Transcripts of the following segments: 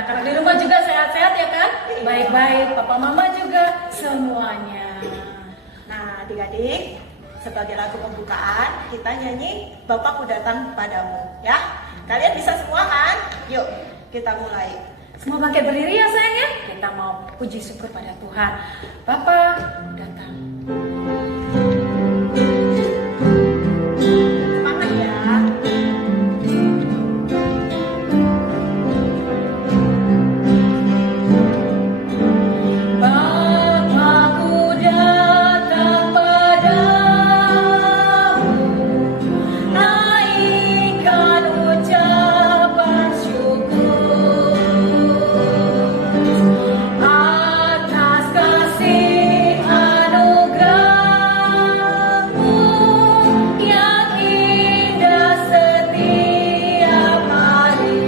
Anak-anak di rumah juga sehat-sehat ya kan? Baik-baik, papa mama juga semuanya. Nah, adik-adik, sebagai lagu pembukaan kita nyanyi Bapakku Datang Padamu, ya. Kalian bisa semua kan? Yuk, kita mulai. Semua bangkit berdiri ya sayang ya. Kita mau puji syukur pada Tuhan. Bapa datang. Semangat ya. Bapakku datang padamu, naikkan ucapan syukur atas kasih anugerah-Mu yang indah setiap hari.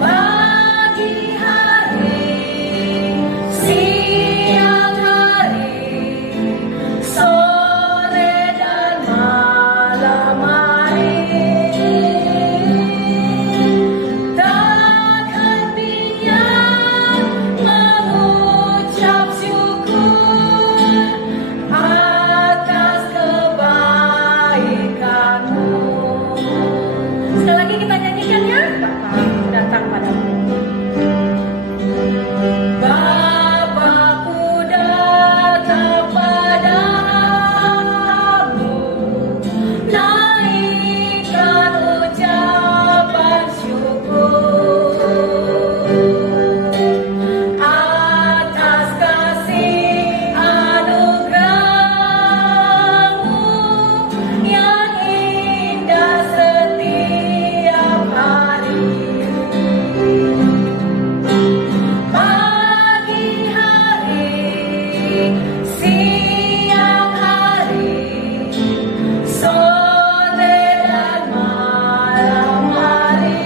Pagi hari, siang hari, sore dan malam hari, tak hentinya mengucap syukur atas kebaikan-Mu. Sekali lagi kita nyanyikan ya. Bapa datang padamu. Bapakku datang padamu, naikkan ucapan syukur atas kasih anugerah-Mu yang indah setiap hari. Pagi hari, siang hari, sore dan malam hari,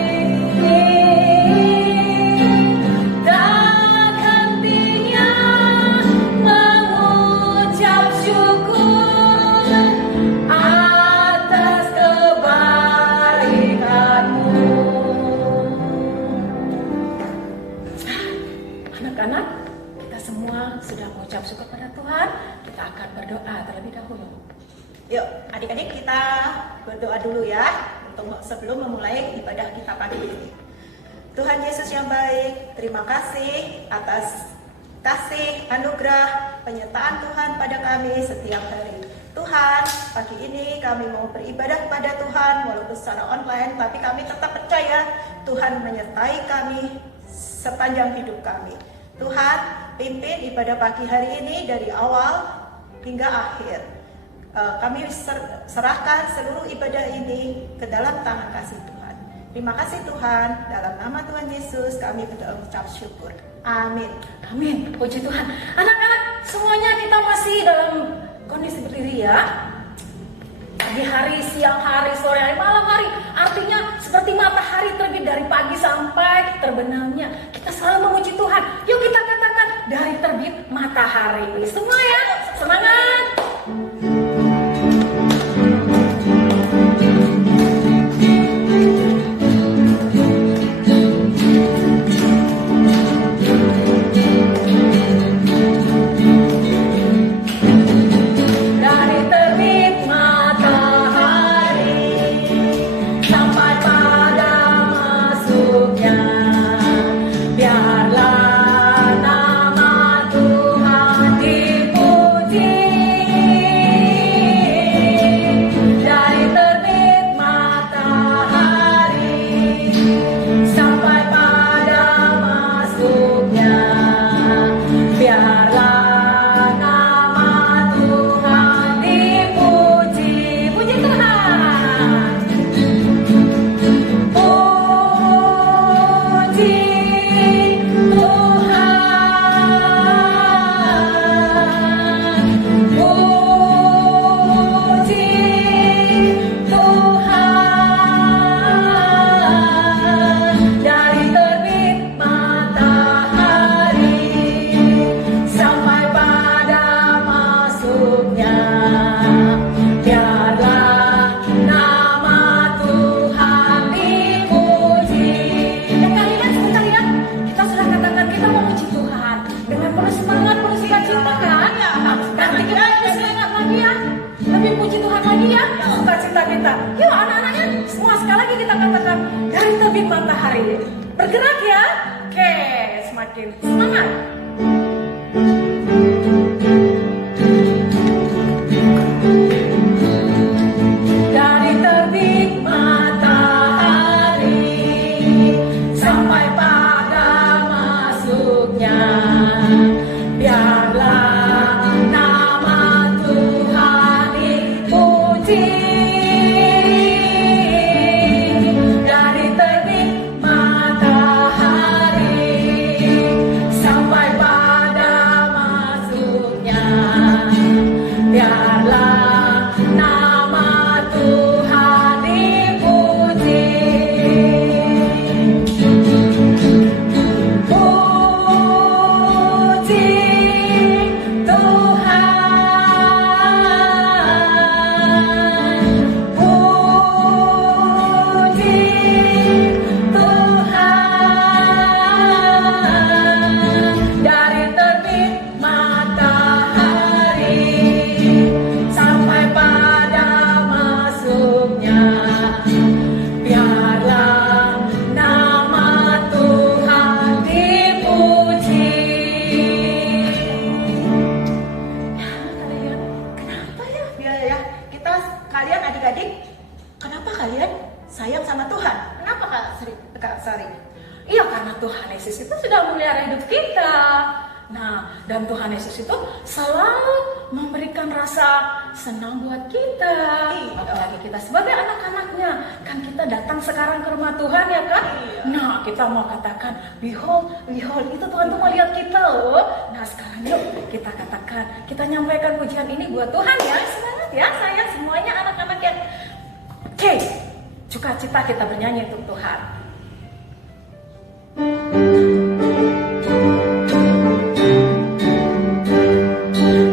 tak hentinya mengucap syukur atas kebaikan-Mu. Anak-anak, kita semua sudah mengucap syukur pada Tuhan. Kita akan berdoa terlebih dahulu. Yuk, adik-adik kita berdoa dulu ya untuk sebelum memulai ibadah kita pagi ini. Tuhan Yesus yang baik, terima kasih atas kasih, anugerah, penyertaan Tuhan pada kami setiap hari. Tuhan, pagi ini kami mau beribadah kepada Tuhan walaupun secara online, tapi kami tetap percaya Tuhan menyertai kami sepanjang hidup kami. Tuhan, pimpin ibadah pagi hari ini dari awal hingga akhir. Kami serahkan seluruh ibadah ini ke dalam tangan kasih Tuhan. Terima kasih Tuhan, dalam nama Tuhan Yesus kami berdoa mengucap syukur. Amin. Amin. Puji Tuhan. Anak-anak, semuanya kita masih dalam kondisi berdiri ya. Pagi hari, siang hari, sore hari, malam hari. Artinya seperti matahari terbit dari pagi sampai terbenamnya. Kita selalu memuji Tuhan. Yuk kita katakan dari terbit matahari. Semua ya, semangat. Dari terbit matahari sampai pada masuknya, biarlah nama Tuhan dipuji. kita katakan dari terbit matahari. Bergerak ya. Oke, semakin semangat. Dari terbit matahari sampai pada masuknya, biarlah nama Tuhan dipuji. Dari terbit matahari sampai pada masuknya, biarlah nama Tuhan dipuji. Puji Tuhan, puji Tuhan. Dari terbit matahari sampai pada masuknya, biarlah nama Tuhan dipuji. Ya, kalian, kenapa ya? Ya, kita kalian adik-adik, kenapa kalian sayang sama Tuhan? Kenapa Kak Sari? Iya, karena Tuhan Yesus itu sudah memelihara hidup kita. Nah, dan Tuhan Yesus itu selalu memberikan rasa senang buat kita. Iya. Apalagi kita sebagai anak-anaknya. Kan kita datang sekarang ke rumah Tuhan ya kan? Iya. Nah, kita mau katakan, behold, behold, itu Tuhan tuh melihat kita loh. Nah, sekarang yuk kita katakan, kita nyampaikan pujian ini buat Tuhan ya. Semangat ya, sayang semuanya anak-anak yang oke, sukacita kita bernyanyi untuk Tuhan.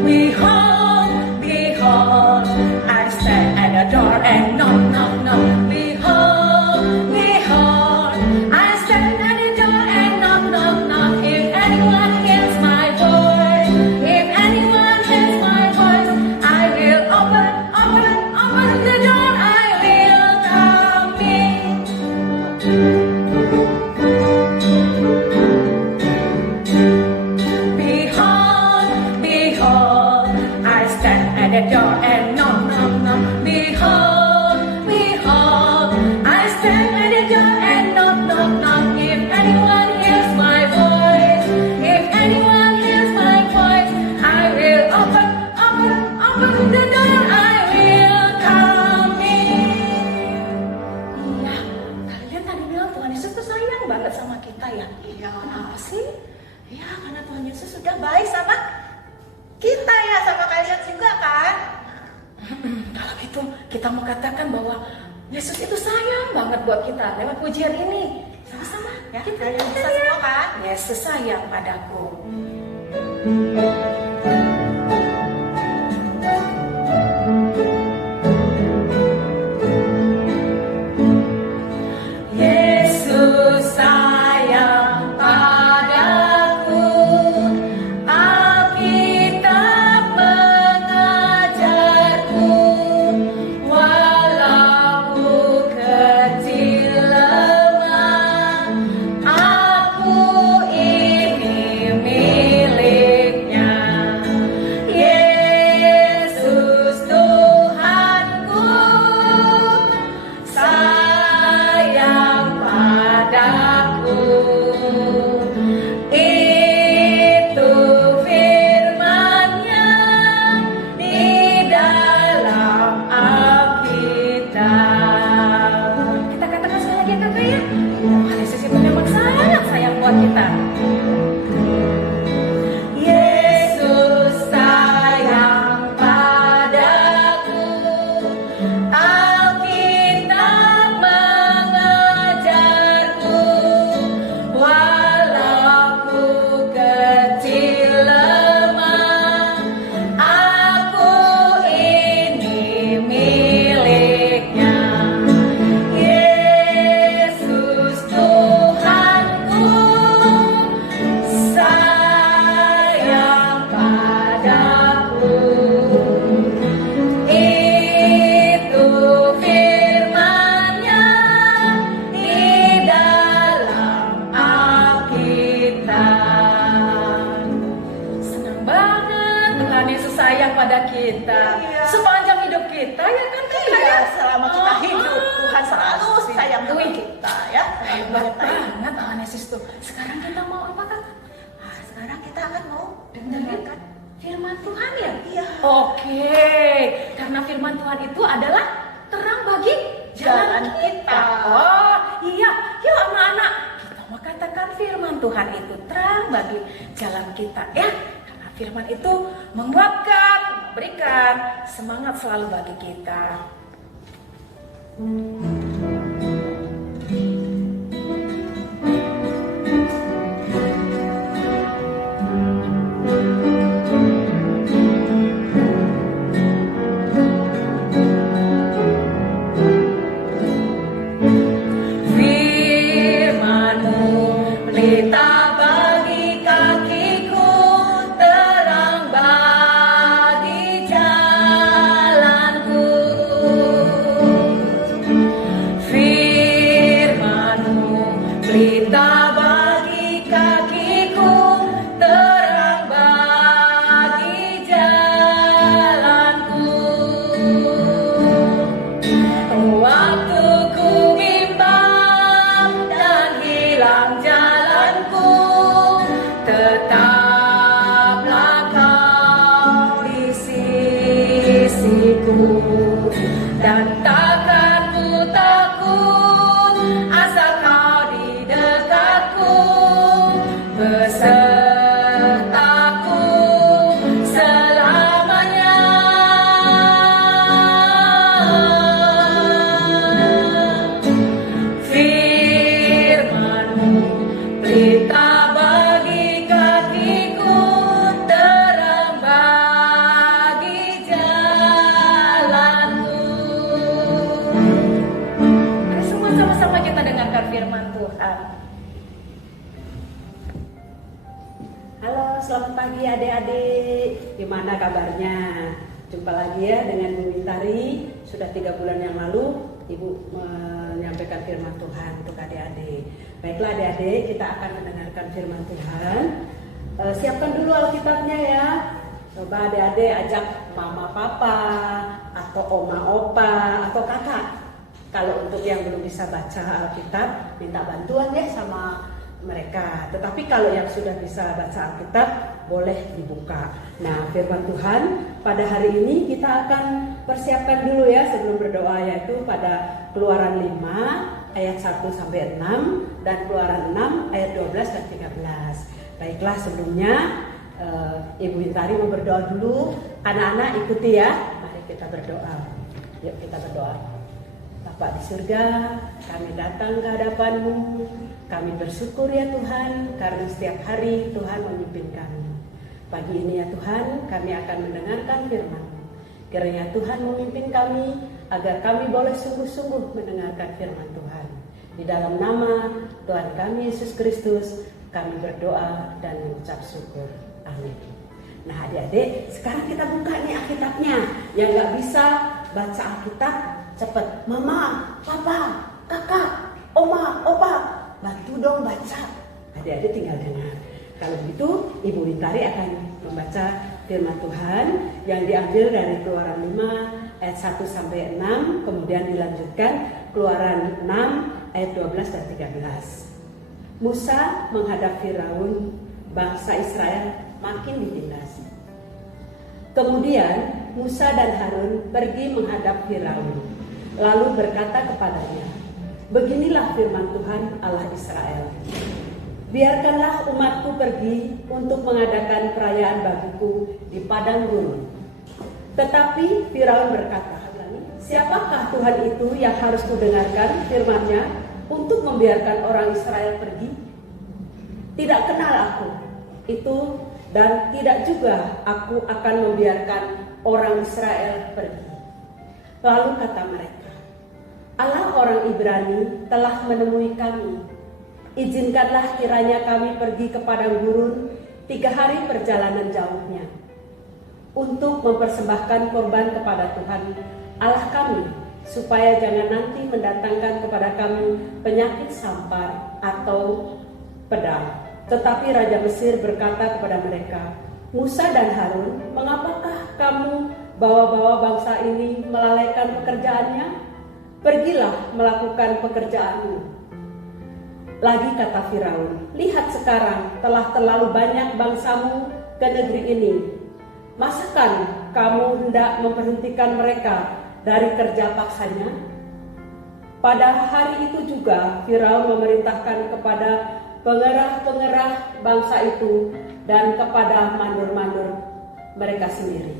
Behold, behold, I stand at the door and knock, knock, knock. Behold, behold, I stand at the door and knock, knock, knock. If anyone hears my voice, if anyone hears my voice, I will open, open, open the door. I will come in. Behold, behold, I stand at the door and knock, knock, knock. Behold, behold, I stand at the door and knock, knock, knock. If anyone hears my voice, if anyone hears my voice, I will open, open, open the door. I will come in. Iya, kalian tadi bilang Tuhan Yesus tuh sayang banget sama kita ya. Iya. Kenapa sih? Ya, karena Tuhan Yesus sudah baik sama kita ya, sama kalian juga kan? Kalau gitu kita mau katakan bahwa Yesus itu sayang banget buat kita lewat pujian ini. Sama-sama Ya, kita kalian bisa katakan ya. semua kan? Yesus sayang padaku. Yesus sayang padaku. Alkitab mengajarku, walau ku kecil lemah, aku ini miliknya. Yesus Tuhanku sayang padaku. Itu firman-Nya di dalam Alkitab. Kita katakan sekali lagi ya kakak ya. Tuhan Yesus itu memang sangat sayang buat kita. Yesus sayang padaku. Alkitab mengajarku, walau ku kecil lemah, aku ini miliknya. Yesus Tuhanku kita. Iya. Sepanjang hidup kita ya kan Kak Ira, Iya, ya? selama kita hidup, Oh, Tuhan selalu pasti. sayang sama Wih, kita ya. Selalu hebat menyertai. banget Tuhan Yesus tuh. Sekarang kita mau apa Kak? Nah, sekarang kita akan mau Dengarkan firman Tuhan ya? Iya. Oke, karena firman Tuhan itu adalah terang bagi jalan Jalan kita. kita. Oh iya, yuk anak-anak, kita mau katakan firman Tuhan itu terang bagi jalan kita ya. Karena firman itu menguatkan, memberikan semangat selalu bagi kita. Firman-Mu pelita bagi kakiku, terang bagi jalanku. Firman-Mu pelita bagi kakiku, terang bagi jalanku. Waktu ku bimbang dan hilang jalanku, tetaplah Kau di sisiku, dan takkan ku takut asal Kau di dekatku, besertaku selamanya. Firman-Mu pelita bagi kakiku, terang bagi jalanku. Mari semua sama-sama kita dengarkan firman Tuhan. Halo, selamat pagi adik-adik. Gimana kabarnya? Jumpa lagi ya dengan Bu Wintari. Sudah 3 bulan yang lalu Ibu menyampaikan firman Tuhan untuk adik-adik. Baiklah adik-adik, kita akan mendengarkan firman Tuhan. Siapkan dulu Alkitabnya ya. Coba adik-adik ajak mama papa atau oma opa atau kakak. Kalau untuk yang belum bisa baca Alkitab, minta bantuan ya sama mereka. Tetapi kalau yang sudah bisa baca Alkitab, boleh dibuka. Nah, firman Tuhan pada hari ini kita akan persiapkan dulu ya sebelum berdoa, yaitu pada Keluaran 5 ayat 1 sampai 6 dan Keluaran 6 ayat 12 dan 13. Baiklah, sebelumnya Ibu Wintari mau berdoa dulu. Anak-anak ikuti ya. Mari kita berdoa. Yuk kita berdoa. Bapak di surga, kami datang ke hadapan-Mu. Kami bersyukur ya Tuhan, karena setiap hari Tuhan memimpin kami. Pagi ini ya Tuhan, kami akan mendengarkan firman-Mu. Kiranya Tuhan memimpin kami, agar kami boleh sungguh-sungguh mendengarkan firman Tuhan. Di dalam nama Tuhan kami Yesus Kristus, kami berdoa dan mengucap syukur. Amin. Nah adik-adik, sekarang kita buka nih Alkitabnya. Yang gak bisa baca Alkitab, cepet. Mama, papa, kakak, oma, opa, bantu dong baca. Adik-adik tinggal dengar. Kalau begitu, Ibu Wintari akan membaca firman Tuhan yang diambil dari Keluaran 5 ayat 1 sampai 6, kemudian dilanjutkan Keluaran 6 ayat 12 dan 13. Musa menghadap Firaun, bangsa Israel makin ditindas. Kemudian Musa dan Harun pergi menghadap Firaun, lalu berkata kepadanya, "Beginilah firman Tuhan Allah Israel. Biarkanlah umatku pergi untuk mengadakan perayaan bagiku di padang gurun." Tetapi Firaun berkata, "Siapakah Tuhan itu yang harus kudengarkan firman-Nya untuk membiarkan orang Israel pergi? Tidak kenal aku itu, dan tidak juga aku akan membiarkan orang Israel pergi." Lalu kata mereka, "Allah orang Ibrani telah menemui kami. Izinkanlah kiranya kami pergi ke padang gurun 3 hari perjalanan jauhnya, untuk mempersembahkan korban kepada Tuhan Allah kami, supaya jangan nanti mendatangkan kepada kami penyakit sampar atau pedang." Tetapi Raja Mesir berkata kepada mereka, "Musa dan Harun, mengapakah kamu bawa-bawa bangsa ini melalaikan pekerjaannya? Pergilah melakukan pekerjaanmu. Lagi kata Firaun, lihat sekarang telah terlalu banyak bangsamu ke negeri ini. Masakan kamu hendak memberhentikan mereka dari kerja paksanya? Pada hari itu juga Firaun memerintahkan kepada pengerah-pengerah bangsa itu dan kepada mandur-mandur mereka sendiri.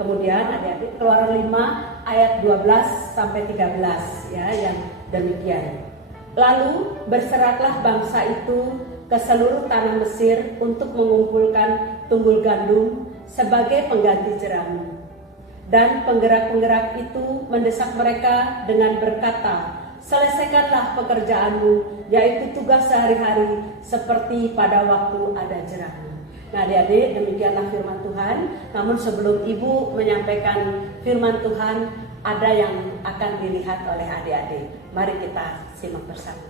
Kemudian adik-adik, Keluaran 5 ayat 12 sampai 13 ya, yang demikian. Lalu berseraklah bangsa itu ke seluruh tanah Mesir untuk mengumpulkan tunggul gandum sebagai pengganti jerami. Dan penggerak-penggerak itu mendesak mereka dengan berkata, selesaikanlah pekerjaanmu, yaitu tugas sehari-hari seperti pada waktu ada jerami. Nah adik-adik, demikianlah firman Tuhan. Namun sebelum ibu menyampaikan firman Tuhan, ada yang akan dilihat oleh adik-adik. Mari kita simak bersama.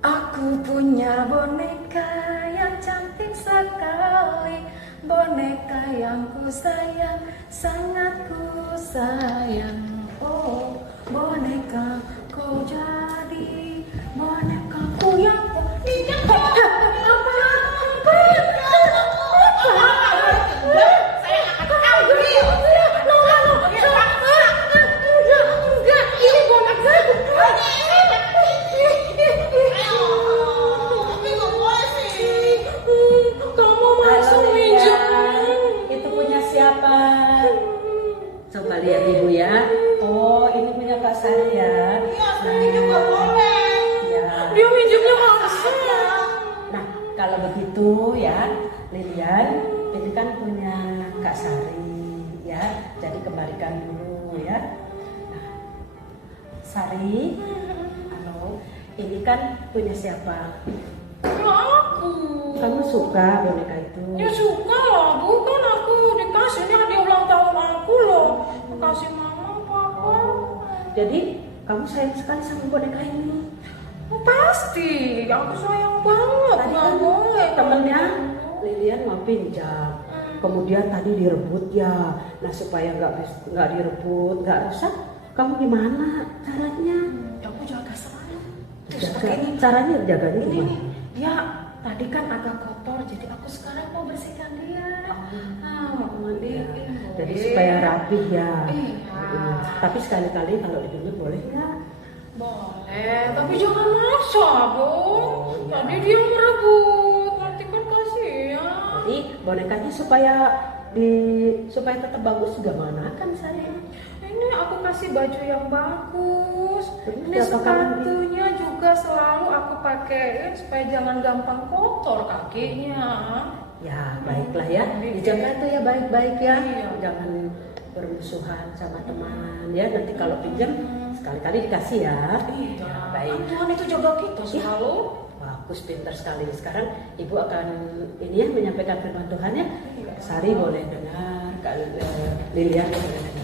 Aku punya boneka yang cantik sekali, boneka yang ku sayang, sangat ku sayang. Oh, boneka kau jadi bonekaku yang Coba lihat ibu ya. Oh, ini punya Kak Sari ya. Iya, ini juga boleh. Ya. dia minjemnya langsung. Nah, kalau begitu ya, Lilian, ini kan punya Kak Sari ya. Jadi kembalikan dulu ya. Nah, Sari, halo. Ini kan punya siapa? Ya aku. Kamu suka boneka itu? Ya suka lah, bukan aku dikasih, ini hadiah ulang tahun aku loh. Kasih mama, papa. Jadi kamu sayang sekali sama boneka ini? Oh, pasti, aku sayang banget. Tadi Nggak kan boleh temennya Lilian mau pinjam, kemudian tadi direbut ya. Nah supaya nggak direbut, nggak rusak, kamu gimana caranya? Aku jaga selalu. Terus Jaga, pakai ini. caranya jaganya Ini gimana? nih, dia tadi kan agak kotor, jadi aku sekarang mau bersihkan dia. Mau mandiin. Jadi boleh. supaya rapih ya. Iya. Tapi sekali-kali kalau dipinjam boleh nggak? Boleh, tapi jangan maksa, Bu. iya. Tadi dia merebut, nanti kan kasihan. Jadi bonekanya supaya tetap bagus juga mana kan saya? Ini aku kasih baju yang bagus. Terus Ini apa kamu sepatunya juga selalu aku pakein supaya jangan gampang kotor kakinya. Ya baiklah ya, dijaga tuh ya baik-baik ya. Iya. Jangan bermusuhan sama teman ya. Nanti kalau pinjam sekali-kali dikasih ya. Iya. Ya, baik. Kan Tuhan itu jaga kita selalu. Bagus, pintar sekali. Sekarang ibu akan ini ya menyampaikan firman Tuhan ya. Sari boleh dengar, Lilian boleh dengar.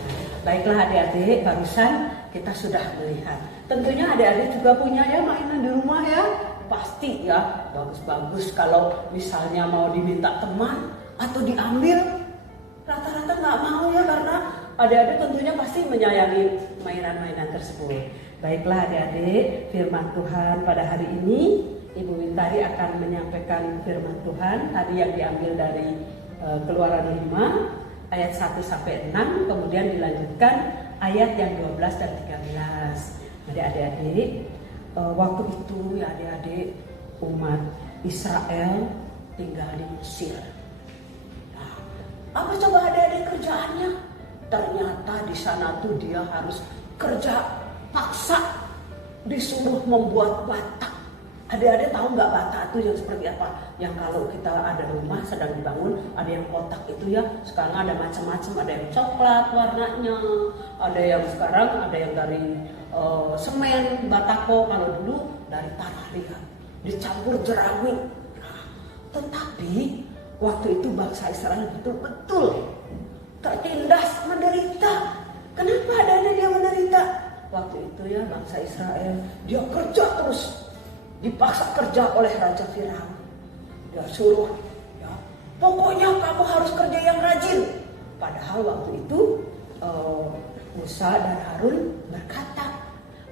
Baiklah adik-adik, barusan kita sudah melihat. Tentunya adik-adik juga punya ya mainan di rumah ya. Pasti ya bagus-bagus. Kalau misalnya mau diminta teman atau diambil, rata-rata nggak mau ya, karena adik-adik tentunya pasti menyayangi mainan-mainan tersebut. Baiklah adik-adik, firman Tuhan pada hari ini Ibu Wintari akan menyampaikan firman Tuhan tadi yang diambil dari Keluaran 5 ayat 1 sampai 6, kemudian dilanjutkan ayat yang 12 dan 13. Adik-adik, waktu itu ya adik-adik, umat Israel tinggal di Mesir. Nah, apa coba adik-adik kerjaannya? Ternyata di sana tuh dia harus kerja paksa, disuruh membuat bata. Adik-adik tahu nggak bata itu yang seperti apa? Yang kalau kita ada rumah sedang dibangun, ada yang kotak itu ya. Sekarang ada macam-macam, ada yang coklat warnanya, ada yang sekarang ada yang dari semen, batako. Kalau dulu dari tanah liat, dicampur jerami. Nah, tetapi waktu itu bangsa Israel betul-betul tertindas, menderita. Kenapa ada dia menderita? Waktu itu ya bangsa Israel dia kerja terus, dipaksa kerja oleh Raja Firaun. Dia suruh ya, Pokoknya kamu harus kerja yang rajin. Padahal waktu itu Musa dan Harun berkata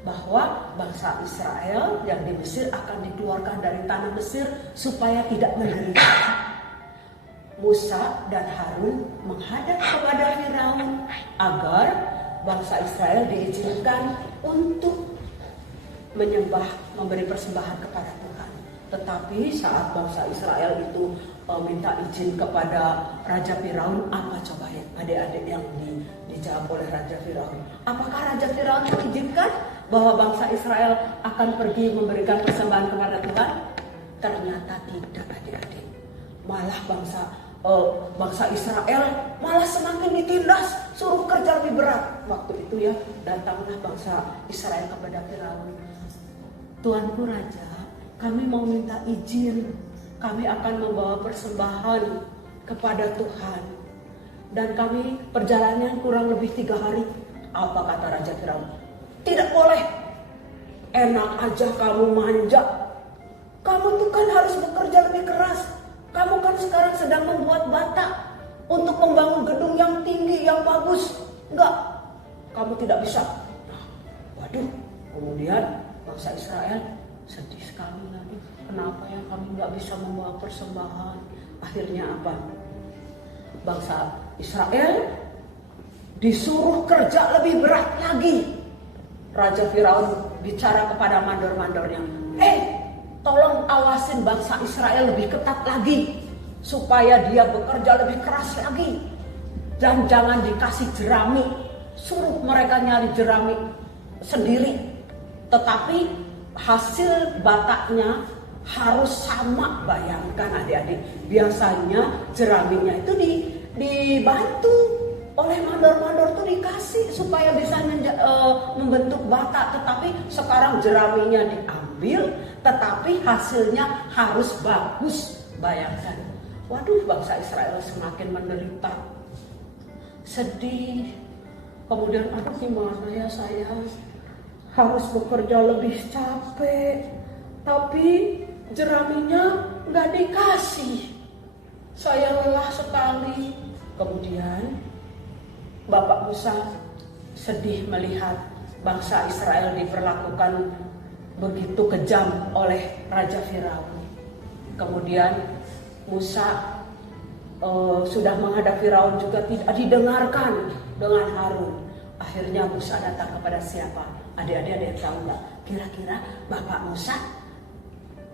bahwa bangsa Israel yang di Mesir akan dikeluarkan dari tanah Mesir supaya tidak menderita. Musa dan Harun menghadap kepada Firaun agar bangsa Israel diizinkan untuk memberi persembahan kepada Tuhan. Tetapi saat bangsa Israel itu minta izin kepada Raja Firaun, apa coba ya adik-adik yang dijawab oleh Raja Firaun? Apakah Raja Firaun mengizinkan bahwa bangsa Israel akan pergi memberikan persembahan kepada Tuhan? Ternyata tidak, adik-adik. Malah bangsa Israel malah semakin ditindas, suruh kerja lebih berat. Waktu itu ya datanglah bangsa Israel kepada Firaun. Tuanku Raja, kami mau minta izin. Kami akan membawa persembahan kepada Tuhan. Dan kami perjalanan kurang lebih 3 hari. Apa kata Raja Firaun? Tidak boleh. Enak aja kamu manja. Kamu tuh kan harus bekerja lebih keras. Kamu kan sekarang sedang membuat bata untuk membangun gedung yang tinggi, yang bagus. Enggak, kamu tidak bisa. Waduh, kemudian bangsa Israel sedih sekali lagi. Kenapa ya kami nggak bisa membawa persembahan? Akhirnya apa? Bangsa Israel disuruh kerja lebih berat lagi. Raja Firaun bicara kepada mandor-mandornya, tolong awasin bangsa Israel lebih ketat lagi supaya dia bekerja lebih keras lagi. Dan jangan dikasih jerami, suruh mereka nyari jerami sendiri. Tetapi hasil bataknya harus sama. Bayangkan adik-adik, biasanya jeraminya itu dibantu oleh mandor-mandor tuh dikasih supaya bisa membentuk bata. Tetapi sekarang jeraminya diambil, tetapi hasilnya harus bagus. Bayangkan, waduh, bangsa Israel semakin menderita, sedih. Kemudian aduh, gimana ya saya harus bekerja lebih capek, tapi jeraminya nggak dikasih. Saya lelah sekali. Kemudian Bapak Musa sedih melihat bangsa Israel diperlakukan begitu kejam oleh Raja Firaun. Kemudian Musa sudah menghadap Firaun juga tidak didengarkan dengan Harun. Akhirnya Musa datang kepada siapa? Adik-adik ada yang tahu nggak? Kira-kira Bapak Musa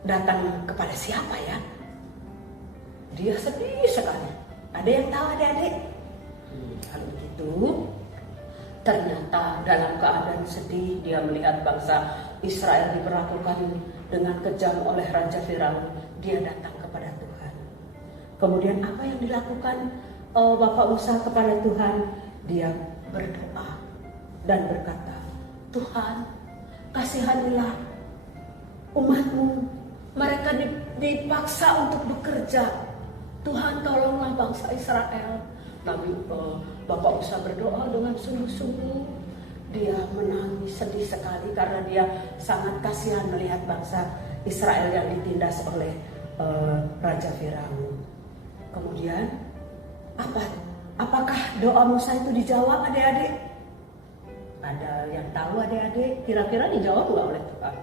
datang kepada siapa ya? Dia sedih sekali. Ada yang tahu adik-adik? Kalau begitu, ternyata dalam keadaan sedih dia melihat bangsa Israel diperlakukan dengan kejam oleh Raja Firaun. Dia datang kepada Tuhan. Kemudian apa yang dilakukan Bapak Musa kepada Tuhan? Dia berdoa dan berkata, Tuhan, kasihanilah umat-Mu. Mereka dipaksa untuk bekerja. Tuhan, tolonglah bangsa Israel. Lalu Bapak Musa berdoa dengan sungguh-sungguh. Dia menangis sedih sekali karena dia sangat kasihan melihat bangsa Israel yang ditindas oleh Raja Firaun. Kemudian apakah doa Musa itu dijawab adik-adik? Ada yang tahu adik-adik? Kira-kira dijawab nggak oleh Tuhan?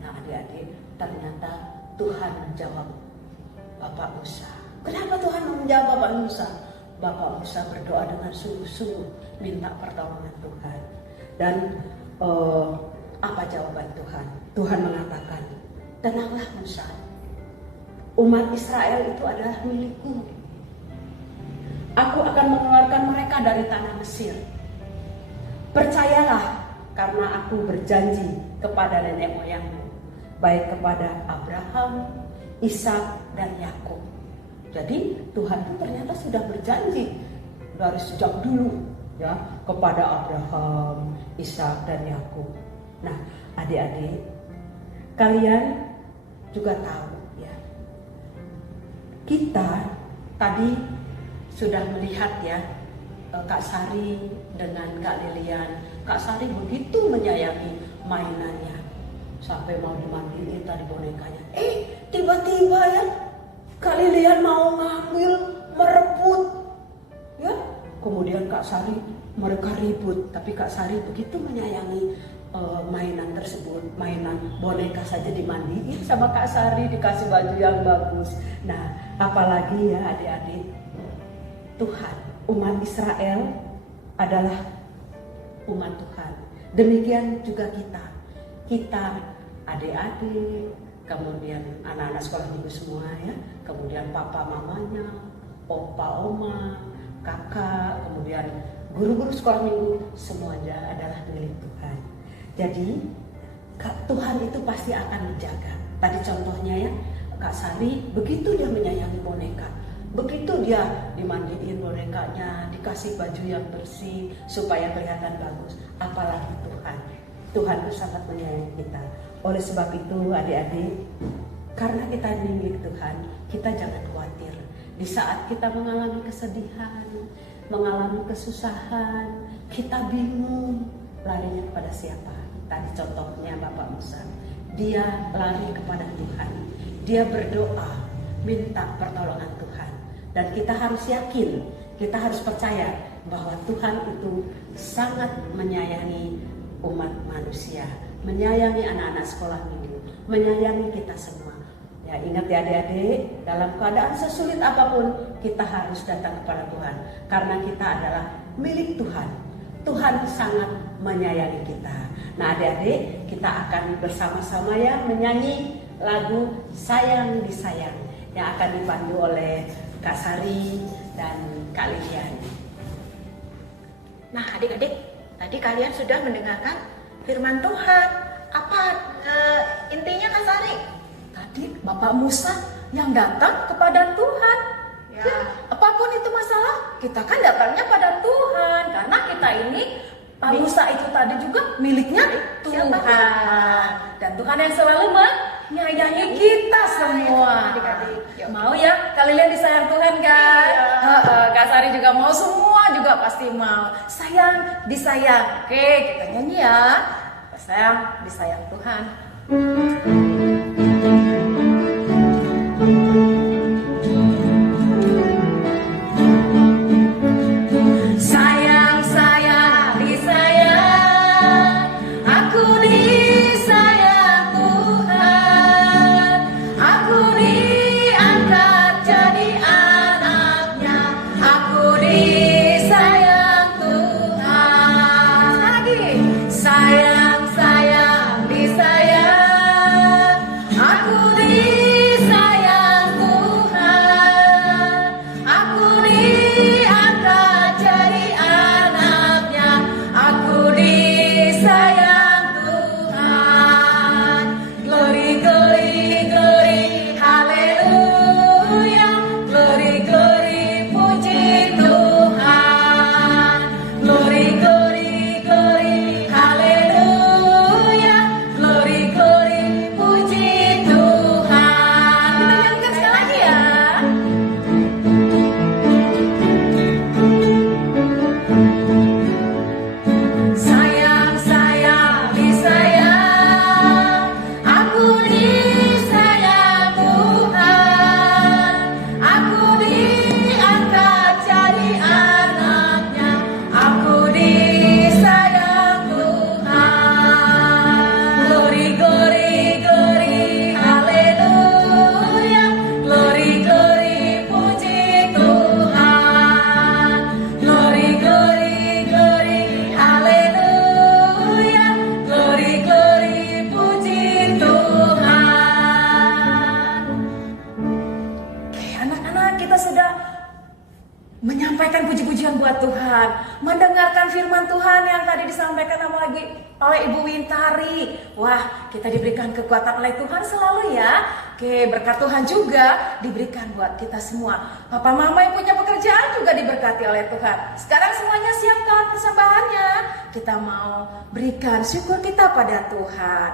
Nah adik-adik, ternyata Tuhan menjawab Bapak Musa. Kenapa Tuhan menjawab Bapak Musa? Bapak Musa berdoa dengan sungguh-sungguh minta pertolongan Tuhan. Dan apa jawaban Tuhan? Tuhan mengatakan, tenanglah Musa, umat Israel itu adalah milikku. Aku akan mengeluarkan mereka dari tanah Mesir. Percayalah, karena aku berjanji kepada nenek moyangmu, baik kepada Abraham, Ishak, dan Yakub. Jadi Tuhan itu ternyata sudah berjanji dari sejak dulu ya kepada Abraham, Ishak, dan Yakub. Nah, adik-adik, kalian juga tahu ya. Kita tadi sudah melihat ya Kak Sari dengan Kak Lilian. Kak Sari begitu menyayangi mainannya sampai mau dimandiin tadi bonekanya. Tiba-tiba ya Kak Lilian mau ngambil, merebut. Ya, kemudian Kak Sari, mereka ribut, tapi Kak Sari begitu menyayangi mainan tersebut, mainan boneka saja dimandiin sama Kak Sari, dikasih baju yang bagus. Nah, apalagi ya adik-adik, Tuhan, umat Israel adalah umat Tuhan. Demikian juga kita adik-adik, kemudian anak-anak sekolah minggu semua ya, kemudian papa mamanya, opa oma, kakak, kemudian guru-guru sekolah minggu, semuanya adalah milik Tuhan. Jadi Tuhan itu pasti akan menjaga. Tadi contohnya ya, Kak Sari begitu dia menyayangi boneka, begitu dia dimandiin bonekanya, dikasih baju yang bersih supaya kelihatan bagus. Apalagi Tuhan itu sangat menyayangi kita. Oleh sebab itu adik-adik, karena kita milik Tuhan, kita jangan khawatir. Di saat kita mengalami kesedihan, mengalami kesusahan, kita bingung, larinya kepada siapa? Tadi contohnya Bapak Musa, dia lari kepada Tuhan, dia berdoa, minta pertolongan Tuhan. Dan kita harus yakin, kita harus percaya bahwa Tuhan itu sangat menyayangi umat manusia, menyayangi anak-anak sekolah minggu, menyayangi kita semua. Ya, ingat ya adik-adik, dalam keadaan sesulit apapun kita harus datang kepada Tuhan, karena kita adalah milik Tuhan. Tuhan sangat menyayangi kita. Nah adik-adik, kita akan bersama-sama ya menyanyi lagu Sayang Disayang yang akan dipandu oleh Kak Sari dan Kak Lilian. Nah adik-adik, tadi kalian sudah mendengarkan firman Tuhan. Apa intinya Kak Sari? Tadi Bapak Musa yang datang kepada Tuhan. Ya. Apapun itu masalah, kita kan datangnya pada Tuhan. Karena kita ini, Pak Musa itu tadi juga miliknya Tuhan. Dan Tuhan yang selalu menyayangi kita semua. Adik-adik, mau ya, kalian disayang Tuhan kan? Kak Sari juga mau, semua juga pasti mau. Sayang, disayang. Oke, kita nyanyi ya. Sayang, disayang Tuhan. menyampaikan puji-pujian buat Tuhan, mendengarkan firman Tuhan yang tadi disampaikan oleh Ibu Wintari. Wah, kita diberikan kekuatan oleh Tuhan selalu ya. Oke, berkat Tuhan juga diberikan buat kita semua. Papa Mama yang punya pekerjaan juga diberkati oleh Tuhan. Sekarang semuanya siapkan persembahannya. Kita mau berikan syukur kita pada Tuhan.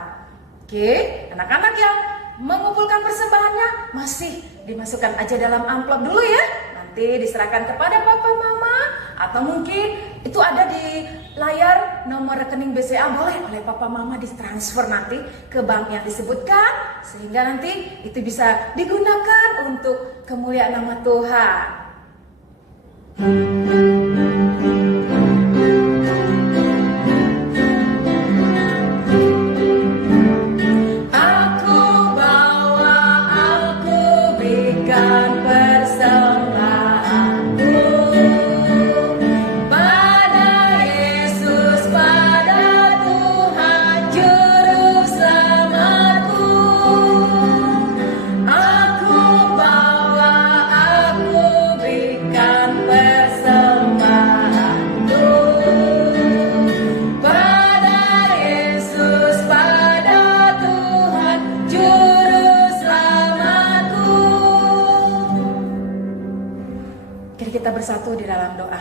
Oke, anak-anak yang mengumpulkan persembahannya masih dimasukkan aja dalam amplop dulu ya. Nanti diserahkan kepada Papa Mama atau mungkin itu ada di layar nomor rekening BCA, boleh oleh papa mama ditransfer nanti ke bank yang disebutkan, sehingga nanti itu bisa digunakan untuk kemuliaan nama Tuhan. Kita bersatu di dalam doa.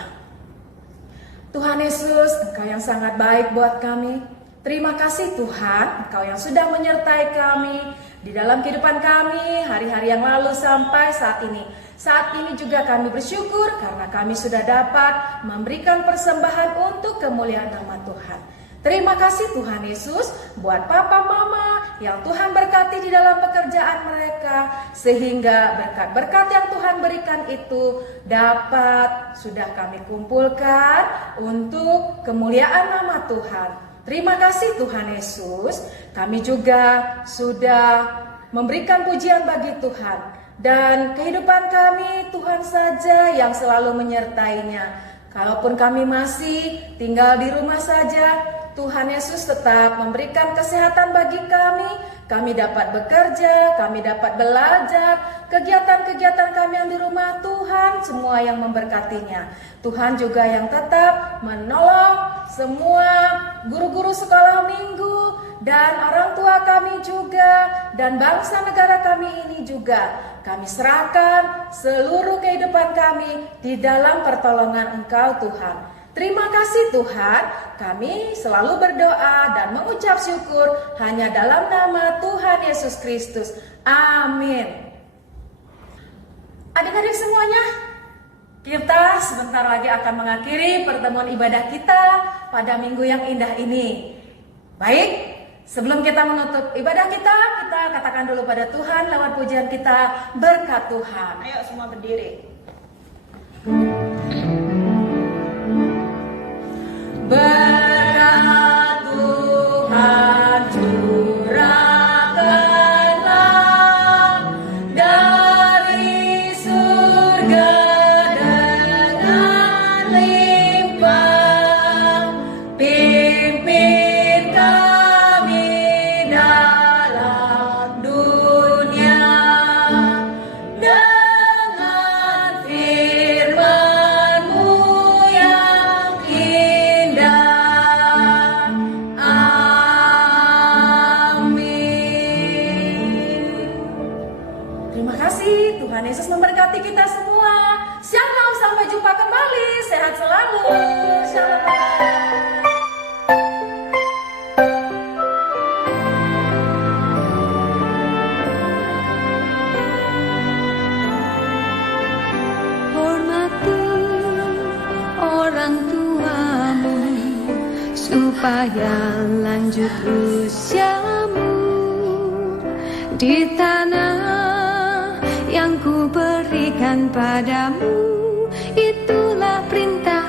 Tuhan Yesus, Engkau yang sangat baik buat kami. Terima kasih Tuhan, Engkau yang sudah menyertai kami di dalam kehidupan kami hari-hari yang lalu sampai saat ini. Saat ini juga kami bersyukur karena kami sudah dapat memberikan persembahan untuk kemuliaan nama Tuhan. Terima kasih Tuhan Yesus buat papa mama yang Tuhan berkati di dalam pekerjaan mereka, sehingga berkat-berkat yang Tuhan berikan itu dapat sudah kami kumpulkan untuk kemuliaan nama Tuhan. Terima kasih Tuhan Yesus, kami juga sudah memberikan pujian bagi Tuhan, dan kehidupan kami Tuhan saja yang selalu menyertainya. Kalaupun kami masih tinggal di rumah saja, Tuhan Yesus tetap memberikan kesehatan bagi kami. Kami dapat bekerja, kami dapat belajar, kegiatan-kegiatan kami yang di rumah Tuhan, semua yang memberkatinya. Tuhan juga yang tetap menolong semua guru-guru sekolah minggu, dan orang tua kami juga, dan bangsa negara kami ini juga. Kami serahkan seluruh kehidupan kami di dalam pertolongan Engkau Tuhan. Terima kasih Tuhan, kami selalu berdoa dan mengucap syukur hanya dalam nama Tuhan Yesus Kristus. Amin. Adik-adik semuanya, kita sebentar lagi akan mengakhiri pertemuan ibadah kita pada minggu yang indah ini. Baik, sebelum kita menutup ibadah kita katakan dulu pada Tuhan lewat pujian kita, berkat Tuhan. Ayo semua berdiri. Berkat Tuhan curahkanlah dari surga dengan limpah, pimpin kami dalam dunia dengan firman-Mu yang indah. Terima kasih, Tuhan Yesus memberkati kita semua. Shalom, sampai jumpa kembali. Sehat selalu. Shalom. Hormati orang tuamu supaya lanjut usiamu di tanah yang ku berikan padamu. Itulah perintah